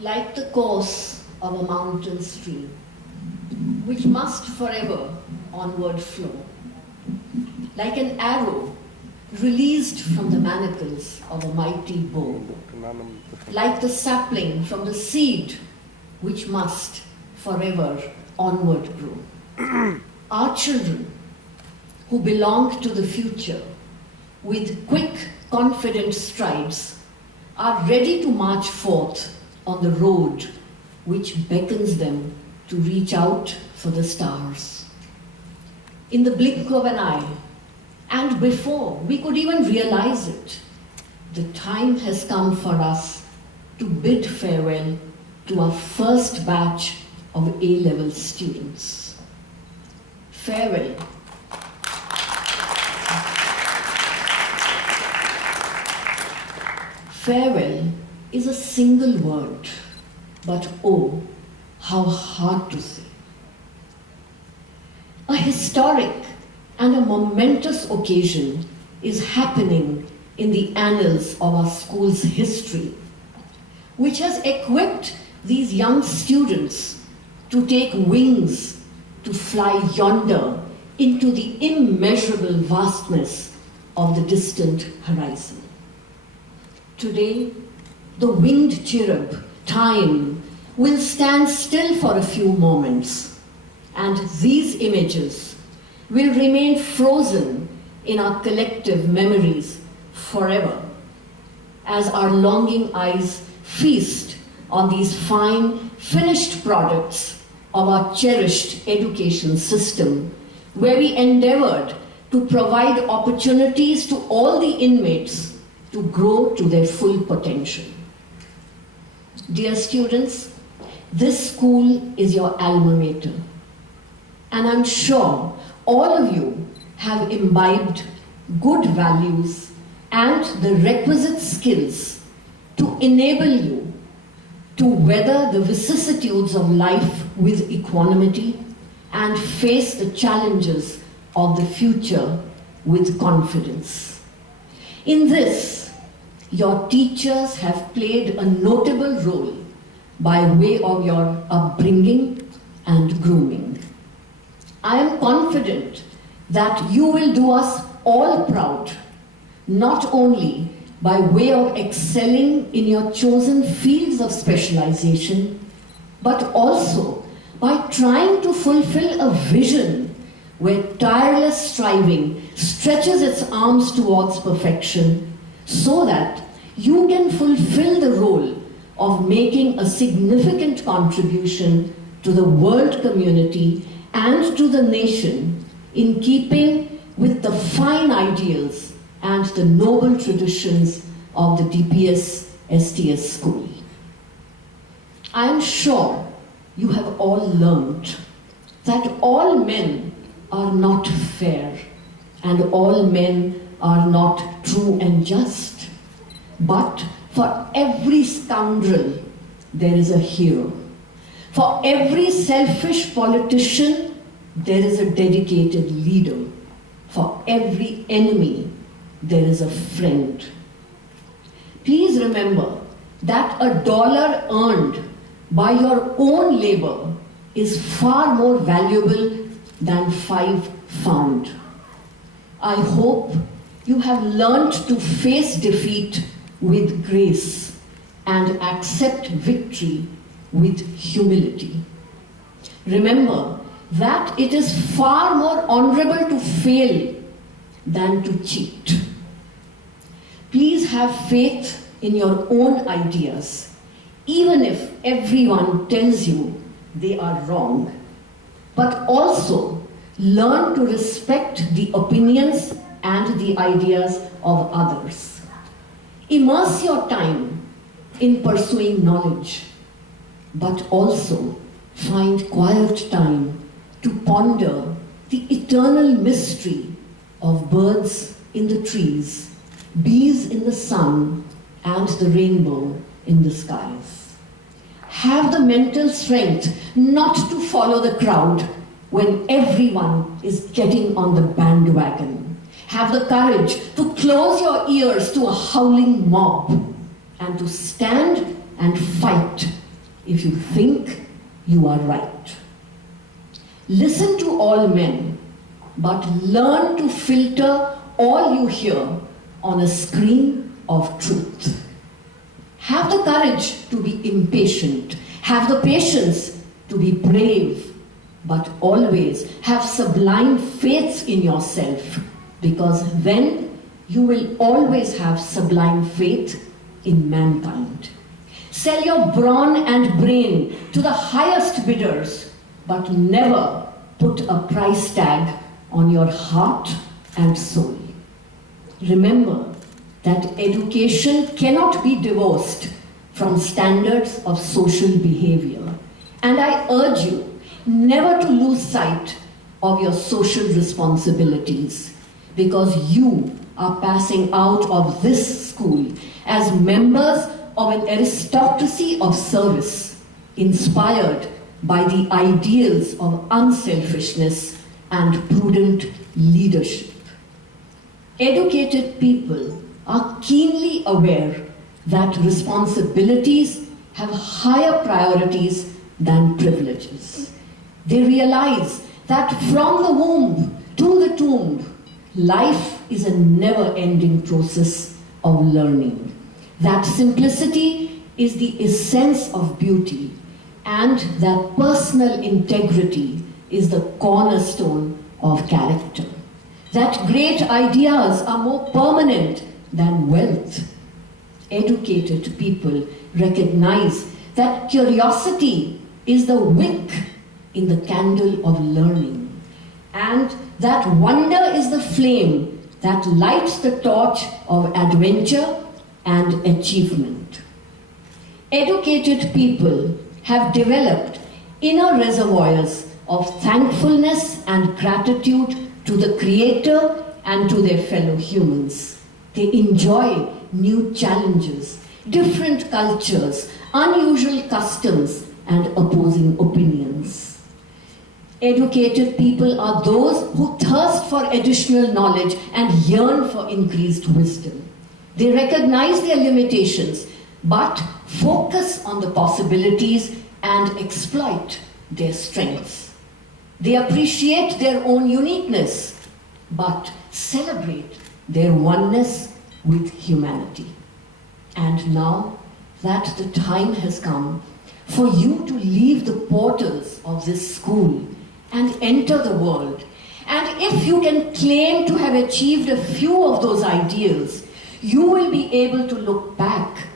like the course of a mountain stream, which must forever onward flow, like an arrow released from the manacles of a mighty bow, like the sapling from the seed, which must forever onward grow. Our children, who belong to the future, with quick, confident strides, are ready to march forth on the road which beckons them to reach out for the stars. In the blink of an eye, and before we could even realize it, the time has come for us to bid farewell to our first batch of A-level students. Farewell. Farewell is a single word, but oh, how hard to say. A historic and a momentous occasion is happening in the annals of our school's history, which has equipped these young students to take wings to fly yonder into the immeasurable vastness of the distant horizon. Today, the winged cherub, time, will stand still for a few moments, and these images will remain frozen in our collective memories forever, as our longing eyes feast on these fine, finished products of our cherished education system, where we endeavored to provide opportunities to all the inmates to grow to their full potential. Dear students, this school is your alma mater, and I'm sure all of you have imbibed good values and the requisite skills to enable you to weather the vicissitudes of life with equanimity and face the challenges of the future with confidence. In this, your teachers have played a notable role by way of your upbringing and grooming. I am confident that you will do us all proud, not only by way of excelling in your chosen fields of specialization, but also by trying to fulfill a vision where tireless striving stretches its arms towards perfection, so that you can fulfill the role of making a significant contribution to the world community and to the nation, in keeping with the fine ideals and the noble traditions of the DPS STS school. I am sure you have all learned that all men are not fair and all men are not true and just, but for every scoundrel there is a hero. For every selfish politician there is a dedicated leader. For every enemy there is a friend. Please remember that $1 earned by your own labor is far more valuable than 5 found. I hope you have learned to face defeat with grace and accept victory with humility. Remember that it is far more honorable to fail than to cheat. Please have faith in your own ideas, even if everyone tells you they are wrong. But also learn to respect the opinions and the ideas of others. Immerse your time in pursuing knowledge, but also find quiet time to ponder the eternal mystery of birds in the trees, bees in the sun, and the rainbow in the skies. Have the mental strength not to follow the crowd when everyone is getting on the bandwagon. Have the courage to close your ears to a howling mob and to stand and fight if you think you are right. Listen to all men, but learn to filter all you hear on a screen of truth. Have the courage to be impatient. Have the patience to be brave. But always have sublime faith in yourself, because then you will always have sublime faith in mankind. Sell your brawn and brain to the highest bidders, but never put a price tag on your heart and soul. Remember that education cannot be divorced from standards of social behavior. And I urge you never to lose sight of your social responsibilities, because you are passing out of this school as members of an aristocracy of service, inspired by the ideals of unselfishness and prudent leadership. Educated people are keenly aware that responsibilities have higher priorities than privileges. They realize that from the womb to the tomb, life is a never-ending process of learning. That simplicity is the essence of beauty, and that personal integrity is the cornerstone of character. That great ideas are more permanent than wealth. Educated people recognize that curiosity is the wick in the candle of learning, and that wonder is the flame that lights the torch of adventure and achievement. Educated people have developed inner reservoirs of thankfulness and gratitude to the Creator and to their fellow humans. They enjoy new challenges, different cultures, unusual customs, and opposing opinions. Educated people are those who thirst for additional knowledge and yearn for increased wisdom. They recognize their limitations, but focus on the possibilities and exploit their strengths. They appreciate their own uniqueness, but celebrate their oneness with humanity. And now that the time has come for you to leave the portals of this school and enter the world, and if you can claim to have achieved a few of those ideals, you will be able to look back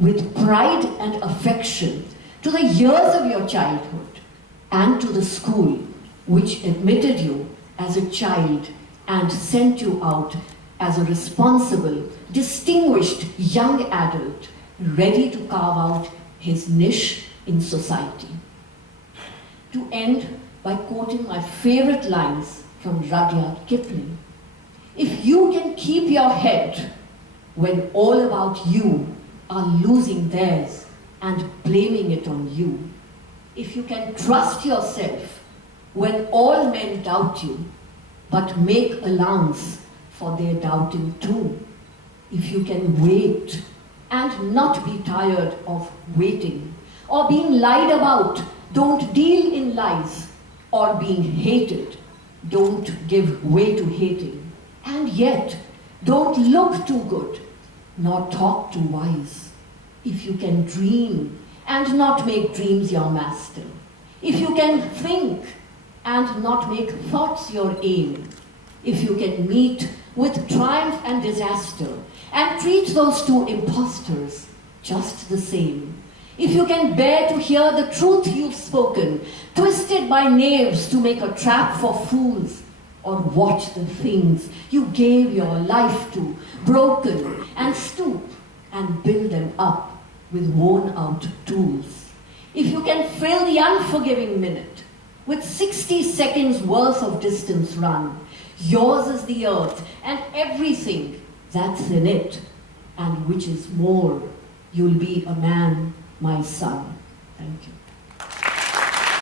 with pride and affection to the years of your childhood and to the school which admitted you as a child and sent you out as a responsible, distinguished young adult ready to carve out his niche in society. To end by quoting my favorite lines from Rudyard Kipling, if you can keep your head when all about you are losing theirs and blaming it on you, if you can trust yourself when all men doubt you, but make allowance for their doubting too, if you can wait and not be tired of waiting, or being lied about, don't deal in lies, or being hated, don't give way to hating, and yet don't look too good, nor talk too wise. If you can dream and not make dreams your master, if you can think and not make thoughts your aim, if you can meet with triumph and disaster and treat those two impostors just the same, if you can bear to hear the truth you've spoken, twisted by knaves to make a trap for fools, or watch the things you gave your life to broken and stoop and build them up with worn-out tools, if you can fill the unforgiving minute with 60 seconds worth of distance run, yours is the earth and everything that's in it, and which is more, you'll be a man, my son. Thank you.